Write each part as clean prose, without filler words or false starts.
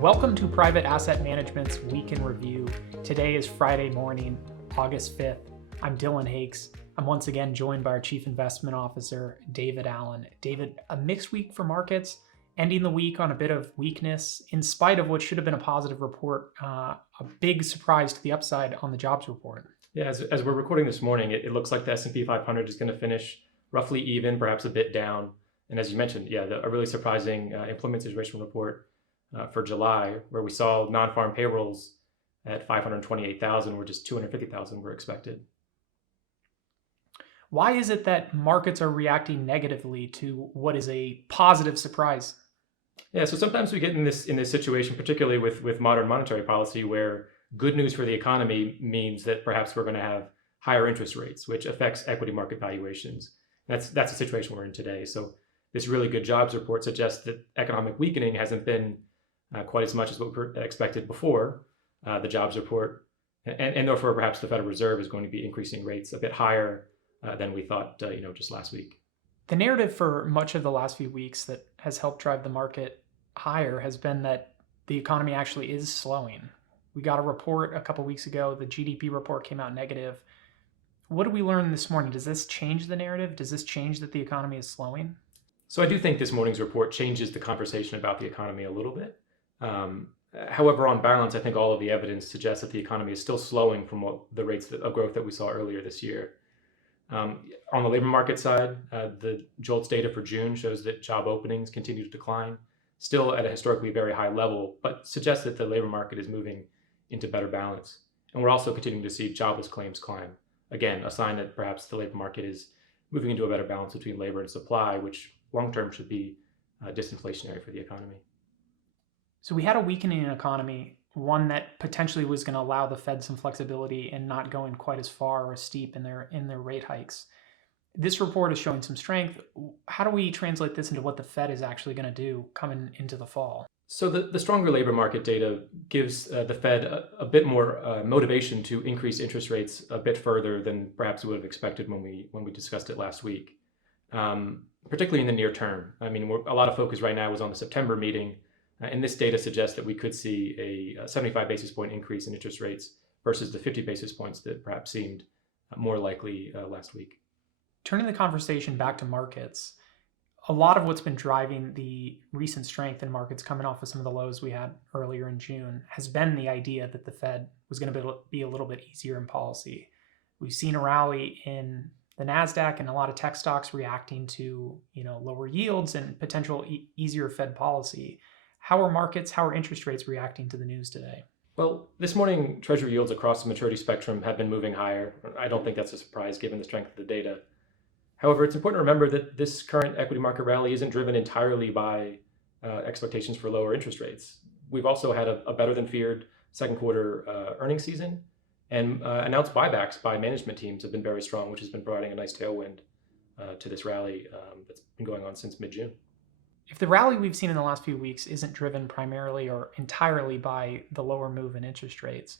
Welcome to Private Asset Management's Week in Review. Today is Friday morning, August 5th. I'm Dillon Hakes. I'm once again joined by our Chief Investment Officer, David Allen. David, a mixed week for markets, ending the week on a bit of weakness in spite of what should have been a positive report, a big surprise to the upside on the jobs report. Yeah, as we're recording this morning, it looks like the S&P 500 is going to finish roughly even, perhaps a bit down. And as you mentioned, a really surprising employment situation report for July, where we saw non-farm payrolls at 528,000, where just 250,000 were expected. Why is it that markets are reacting negatively to what is a positive surprise? Yeah, so sometimes we get in this situation, particularly with modern monetary policy, where good news for the economy means that perhaps we're going to have higher interest rates, which affects equity market valuations. That's the situation we're in today. So this really good jobs report suggests that economic weakening hasn't been quite as much as what we expected before the jobs report, and therefore perhaps the Federal Reserve is going to be increasing rates a bit higher than we thought, just last week. The narrative for much of the last few weeks that has helped drive the market higher has been that the economy actually is slowing. We got a report a couple weeks ago. The GDP report came out negative. What did we learn this morning? Does this change the narrative? Does this change that the economy is slowing? So I do think this morning's report changes the conversation about the economy a little bit. However, on balance, I think all of the evidence suggests that the economy is still slowing from the rates of growth that we saw earlier this year. On the labor market side, the JOLTS data for June shows that job openings continue to decline, still at a historically very high level, but suggests that the labor market is moving into better balance. And we're also continuing to see jobless claims climb. Again, a sign that perhaps the labor market is moving into a better balance between labor and supply, which long-term should be disinflationary for the economy. So we had a weakening economy, one that potentially was going to allow the Fed some flexibility and not going quite as far or as steep in their rate hikes. This report is showing some strength. How do we translate this into what the Fed is actually going to do coming into the fall? So the stronger labor market data gives the Fed a bit more motivation to increase interest rates a bit further than perhaps we would have expected when we discussed it last week, particularly in the near term. I mean, a lot of focus right now was on the September meeting. And this data suggests that we could see a 75 basis point increase in interest rates versus the 50 basis points that perhaps seemed more likely last week. Turning the conversation back to markets, a lot of what's been driving the recent strength in markets coming off of some of the lows we had earlier in June has been the idea that the Fed was going to be a little bit easier in policy. We've seen a rally in the NASDAQ and a lot of tech stocks reacting to lower yields and potential easier Fed policy. How are markets, how are interest rates reacting to the news today? Well, this morning, Treasury yields across the maturity spectrum have been moving higher. I don't think that's a surprise given the strength of the data. However, it's important to remember that this current equity market rally isn't driven entirely by expectations for lower interest rates. We've also had a better than feared second quarter earnings season, and announced buybacks by management teams have been very strong, which has been providing a nice tailwind to this rally that's been going on since mid-June. If the rally we've seen in the last few weeks isn't driven primarily or entirely by the lower move in interest rates,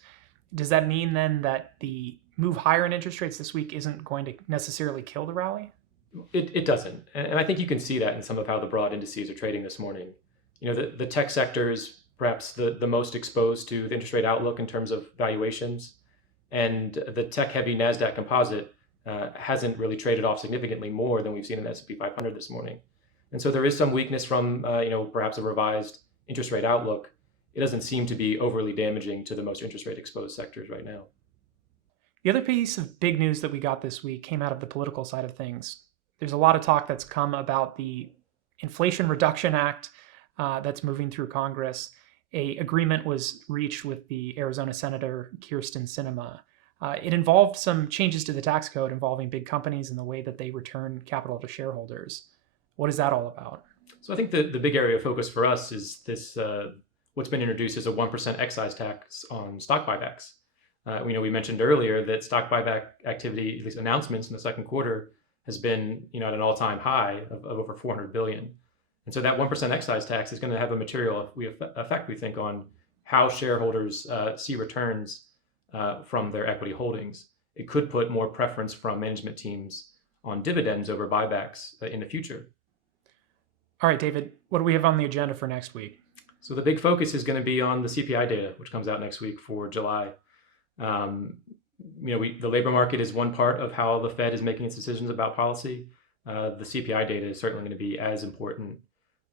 does that mean then that the move higher in interest rates this week isn't going to necessarily kill the rally? It doesn't. And I think you can see that in some of how the broad indices are trading this morning. The tech sector is perhaps the most exposed to the interest rate outlook in terms of valuations. And the tech-heavy NASDAQ composite hasn't really traded off significantly more than we've seen in the S&P 500 this morning. And so there is some weakness from, perhaps a revised interest rate outlook. It doesn't seem to be overly damaging to the most interest rate exposed sectors right now. The other piece of big news that we got this week came out of the political side of things. There's a lot of talk that's come about the Inflation Reduction Act that's moving through Congress. An agreement was reached with the Arizona Senator Kyrsten Sinema. It involved some changes to the tax code involving big companies and the way that they return capital to shareholders. What is that all about? So I think the big area of focus for us is this, what's been introduced as a 1% excise tax on stock buybacks. We mentioned earlier that stock buyback activity, at least announcements in the second quarter, has been at an all-time high of over 400 billion. And so that 1% excise tax is going to have a material effect, we think, on how shareholders see returns from their equity holdings. It could put more preference from management teams on dividends over buybacks in the future. All right, David, what do we have on the agenda for next week? So the big focus is going to be on the CPI data, which comes out next week for July. The labor market is one part of how the Fed is making its decisions about policy. The CPI data is certainly going to be as important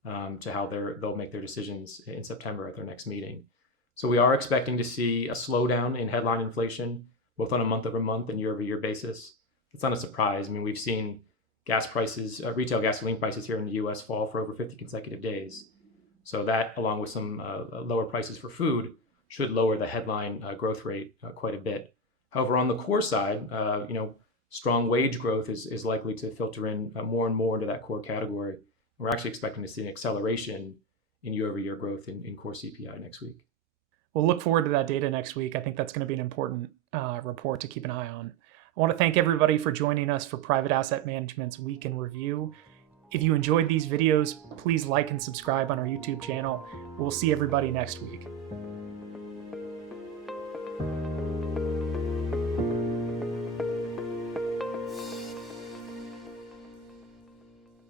to how they'll make their decisions in September at their next meeting. So we are expecting to see a slowdown in headline inflation, both on a month-over-month and year-over-year basis. It's not a surprise. I mean, we've seen gas prices, retail gasoline prices here in the U.S. fall for over 50 consecutive days. So that, along with some lower prices for food, should lower the headline growth rate quite a bit. However, on the core side, strong wage growth is likely to filter in more and more into that core category. We're actually expecting to see an acceleration in year-over-year growth in core CPI next week. We'll look forward to that data next week. I think that's going to be an important report to keep an eye on. I want to thank everybody for joining us for Private Asset Management's Week in Review. If you enjoyed these videos, please like and subscribe on our YouTube channel. We'll see everybody next week.